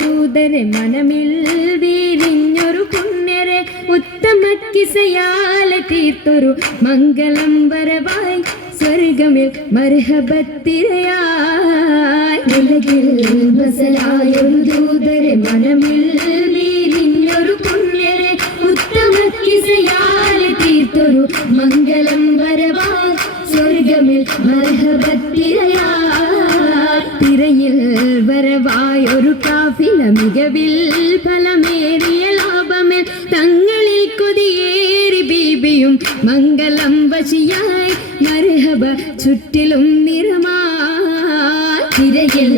ദൂതരെ മനമിൽ വീരിഞ്ഞൊരു പുണ്യരെ ഉത്തമ കിസയാലെ തീർത്തൊരു മംഗളം വരവായി സ്വർഗമിൽ മർഹബത്തിരയായി. മസലായൊരു ദൂതരെ മനമിൽ വീരിഞ്ഞൊരു പുണ്യരെ ഉത്തമ കിസയാലെ തീർത്തൊരു മംഗളം വരവായി സ്വർഗമിൽ മർഹബത്തിരയായി. തിരയിൽ വരവായൊരു കാഫില മികവിൽ ഫലമേറിയ ലാഭമേ തങ്ങളിൽ കൊതിയേറി ബീബിയും മംഗളം വശിയായി മരഹബ ചുറ്റിലും നിറമാ തിരയിൽ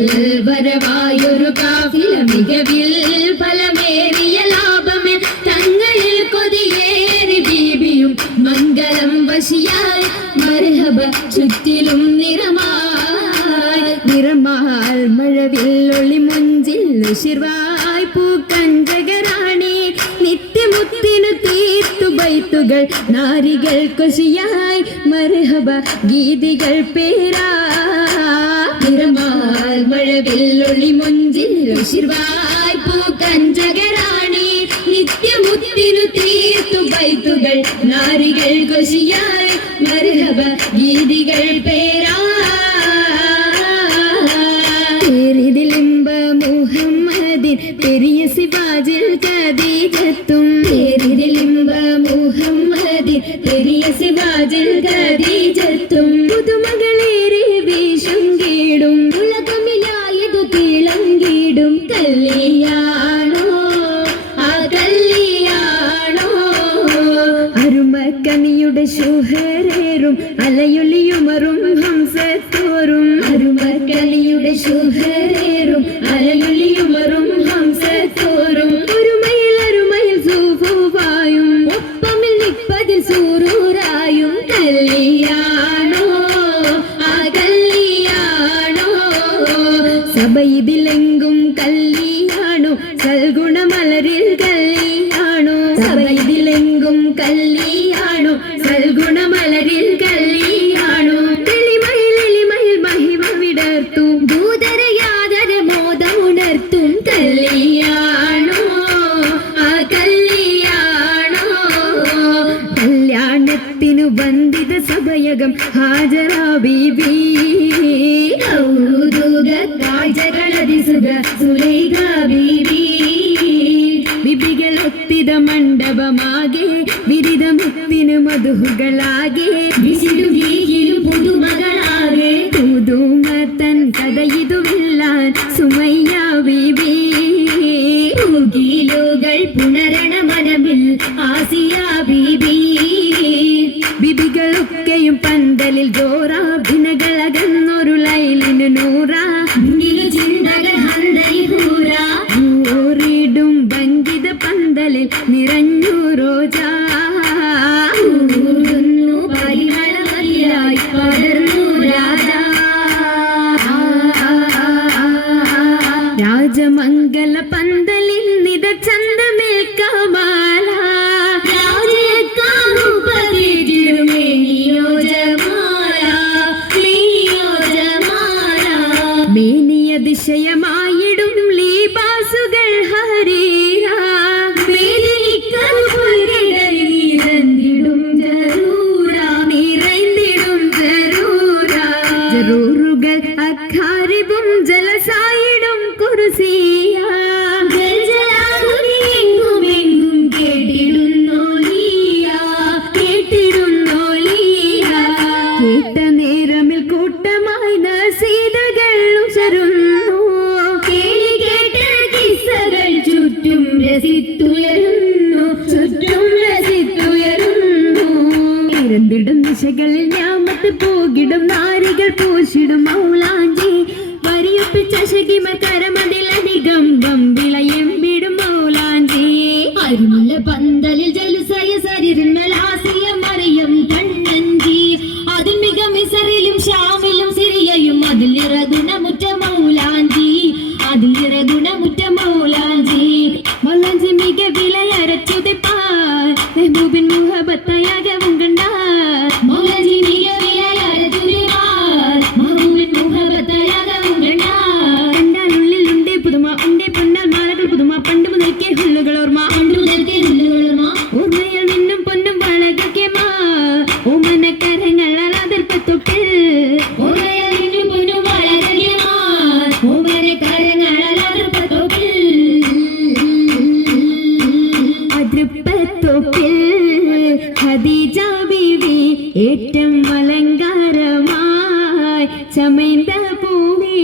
വരവായൊരു കാഫില മികവിൽ ഫലമേറിയ ലാഭമേ തങ്ങളിൽ കൊതിയേറി ബീബിയും മംഗളം വശിയായി മരഹബ ചുറ്റിലും നിറമായി. മുഞ്ചിൽ ശിർവായി പൂക്കഞ്ചകരാണി നിത്യമുത്തിനു തീർത്തു ബൈത്തുകൾ നാരികൾ കൊശിയായി. മർഹബ ഗീതികൾ പേരാ. നിറമാൽ മഴവില്ലൊളി മുഞ്ചിൽ ശിർവായി പൂക്കഞ്ചകരാണി നിത്യമുത്തിനു തീർത്തു ബൈത്തുകൾ നാരികൾ കൊശിയായി. മർഹബ അരുമക്കനിയുടെ ശുഹരേറും അലയൊലിയുമറും ഹംസത്തോറും. അരുമക്കളിയുടെ ശുഹരേറും സഭയകം ഹാജരാ ബീബി. കാഴ്ചകളതിസുക സുലൈഖ ബീബി. ബിബികൾ ഒത്തിത മണ്ഡപമാകെ വിരിതമുത്തിനു മധുഹുകളാകെ. വിശിടുകീയിലും പുതുമകളാകെ. പുതുമത്തൻ കഥയിതുമില്ലാൻ സുമയ്യ ബീബി. ഭൂഗീലുകൾ പുണരണ മനമിൽ ആസിയ ബീബി. പന്തലിൽ ജോറാഭിനകളകന്നൊരു ലൈലിനു നൂറ മേനിയ ദിശയമായിടും ലീബാസുകൾ. ഹരീര ജറൂറുകൾ അഖാരിബും ദിശകളിൽ ഞാമത്ത് പോകിടും നാരികൾ പൂശിടും മൗലാഞ്ചി. വരിയൊപ്പിച്ച ശകിമ കരമതിലധികം ഖദീജ ബീവി ഏറ്റം അലങ്കാരമായി ചമൈന്ത ഭൂമി.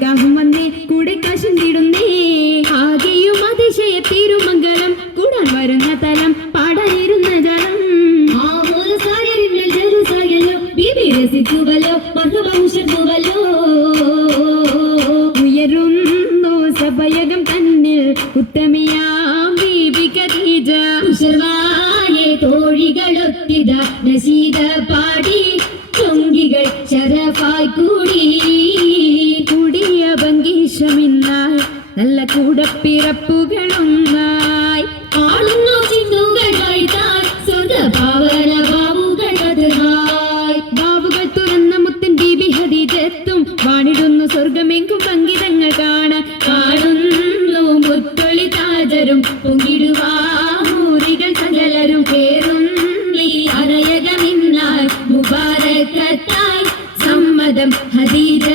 കാഹം വന്നേ കൂടെ കാശും തീടുന്നേ ആകെയും അതിശയ തിരുമംഗലം കൂടാൻ വരുന്ന തലം പാടാനിരുന്ന ജലം. ഉയരുന്നു സഭയകം തന്നിൽ ഉത്തമയാം ഖദീജ ഉഷർവായെ തോഴികളൊത്തിത നശീത പാടി ചൊങ്കികൾ ശരഫായി കൂടി ഭംഗീഷമിന്നാൽ നല്ല കൂടപ്പിറപ്പുകളൊന്നായി ആളുന്നു ചിന്തുകൾ വാഴ്ത്താൻ സ്വർഗ പാവന ബാബുകൾ വധുഹായ് ബാബുകൾ തുറന്ന മുത്തൻ ബീബി ഹദീജത്തും വാണിടുന്നു സ്വർഗമെങ്കും പങ്കിതങ്ങൾ കാണാൻ. കാണുന്നു മുത്തൊളി താജരും പൊങ്കിടുവാമൂരികൾ സകലരും കേറുന്നി അരയകമിന്നാൽ മുബാരക്കത്തായി സമ്മതം ഹദീജ